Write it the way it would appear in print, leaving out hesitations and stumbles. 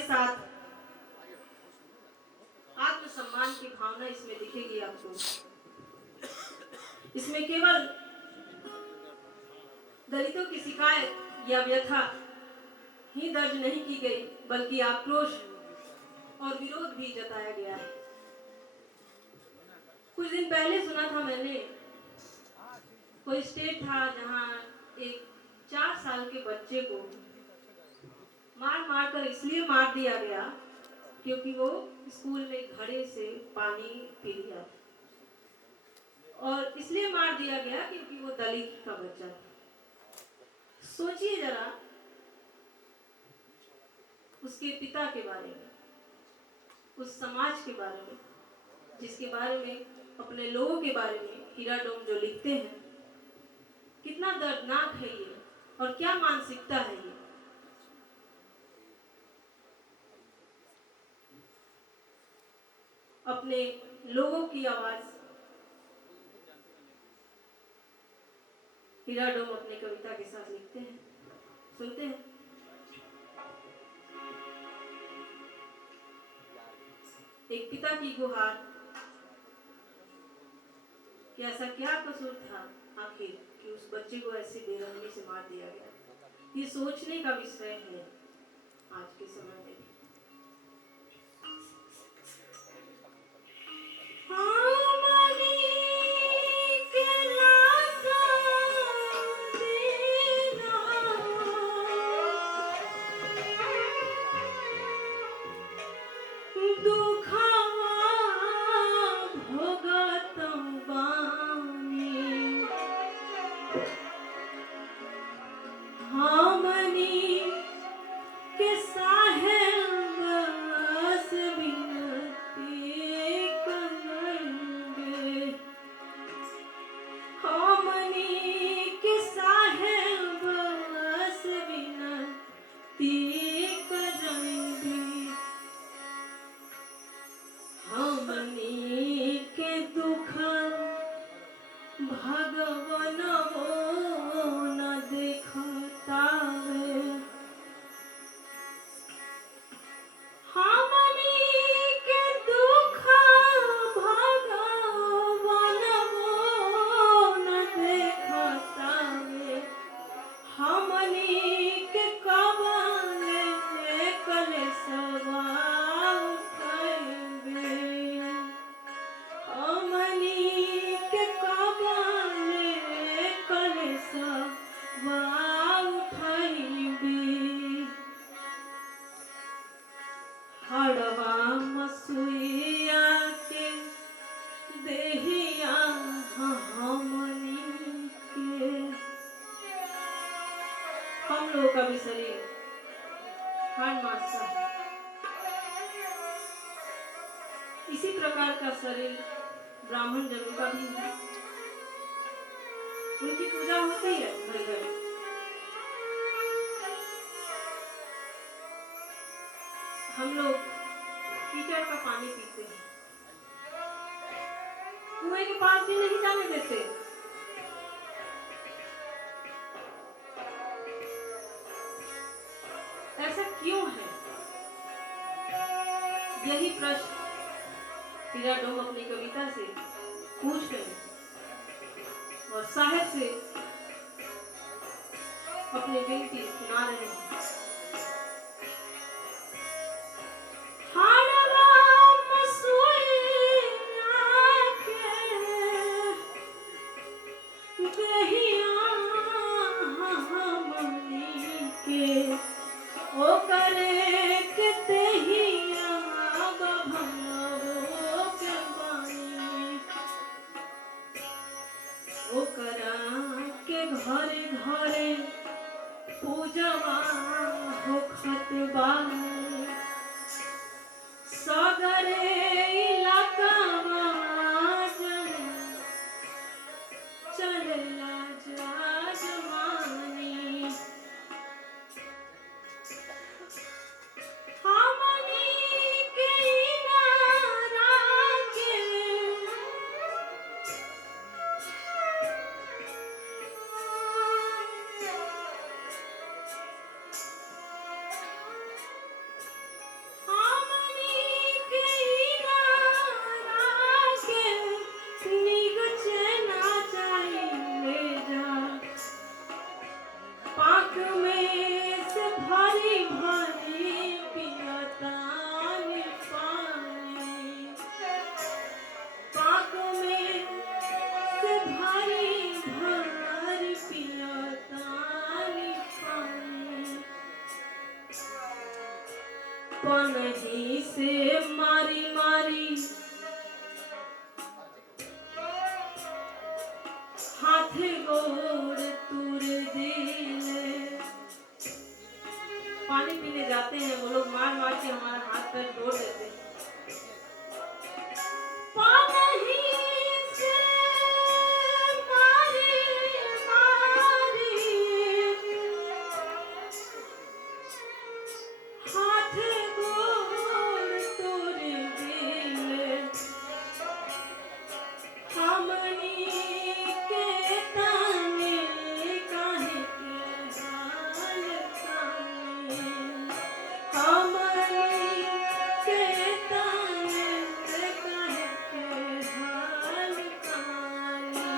के साथ आत्मसम्मान की भावना इसमें दिखेगी आपको। इसमें केवल दलितों की शिकायत या व्यथा ही दर्ज नहीं की गई, बल्कि आक्रोश और विरोध भी जताया गया है। कुछ दिन पहले सुना था मैंने, कोई स्टेट था जहां एक 4 साल के बच्चे को मार कर इसलिए मार दिया गया क्योंकि वो स्कूल में घड़े से पानी पी लिया, और इसलिए मार दिया गया क्योंकि वो दलित का बच्चा था। सोचिए जरा उसके पिता के बारे में, उस समाज के बारे में, जिसके बारे में, अपने लोगों के बारे में हीरा डोम जो लिखते हैं, कितना दर्दनाक है ये और क्या मानसिकता है ये। अपने लोगों की आवाज हीरा डोम अपनी कविता के साथ लिखते हैं, सुनते हैं। एक पिता की गुहार कि ऐसा क्या कसूर था आखिर कि उस बच्चे को ऐसे बेरहमी से मार दिया गया। ये सोचने का विषय है आज के समय में। हम लोगों का भी शरीर हाड़ मास का है। इसी प्रकार का शरीर ब्राह्मण जनों का भी है। उनकी पूजा होती है घर घर। हम लोग कीचड़ का पानी पीते हैं, कुएं के पास भी नहीं जाने देते। ऐसा क्यों है? यही प्रश्न हीरा डोम अपनी कविता से पूछ रहे और साहिब से अपनी विनती सुना रहे हैं। घरे घरे पूजवा हो खतबा सगरे इलाकावा चलला जवानी हमनी के नारा के पनही से मारी मारी हाथ गोड़ तुर दिले। पानी पीने जाते हैं वो लोग मार मार के हमारा हाथ पैर तोड़ देते हैं। पनही से मारी मारी हाथ गोड़ तोड़ दिले। हमनी के ताने काहे के हाल ताने। हमनी के ताने काहे के हाल ताने।